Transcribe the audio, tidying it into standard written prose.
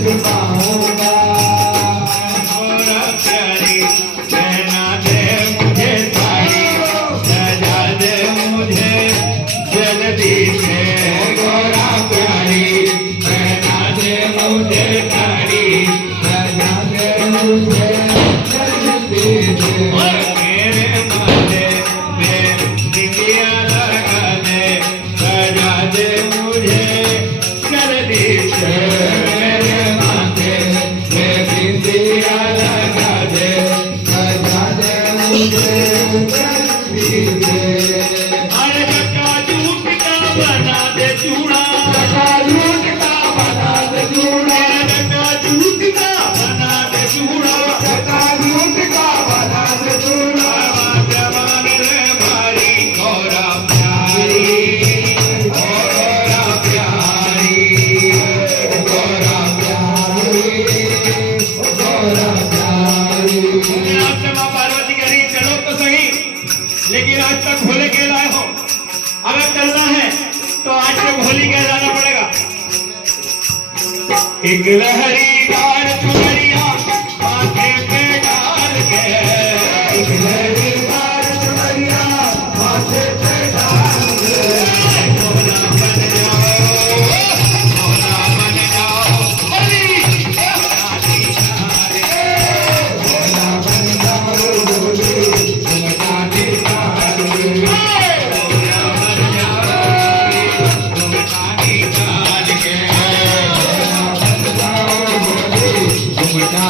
झुकाऊंगा। गोरा प्यारी पहना दे मुझे साड़ी, सजा दे मुझे जल्दी से। गोरा प्यारी पहना दे मुझे साड़ी, सजा दे मुझे जल्दी से। और मेरे माथे पे बिंदिया लगा दे, सजा दे मुझे जल्दी से। मेरे माथे पे बिंदिया लगा दे, सजा दे मुझे जल्दी से। अरे चक्का जूट का बना दे चूड़ा, लूट का बना दे चूड़ा, चक्का जूट का बना दे चूड़ा। लूट का बना दे चूड़ा। जवान रे मारी गोरा प्यारी, गोरा प्यारी, गोरा प्यारी, गोरा प्यारी। आज से माँ पार्वती कह रही चलो तो सही, लेकिन आज तक भोले के लाए हो, अगर चलना है तो आज से भोली के जाना पड़ेगा। एक लहरी डार चुनरिया माथे पे डाल के, एक लहरी मार चुनरिया माथे पे डाल दे। भोला बन जाओ, भोला बन जाओ, भोली रानी नारे। भोला बन जाओ भोली, झुमका निकाल दे। भोला बन जाओ, झुमका निकाल के। भोला बन जाओ भोली, झुमका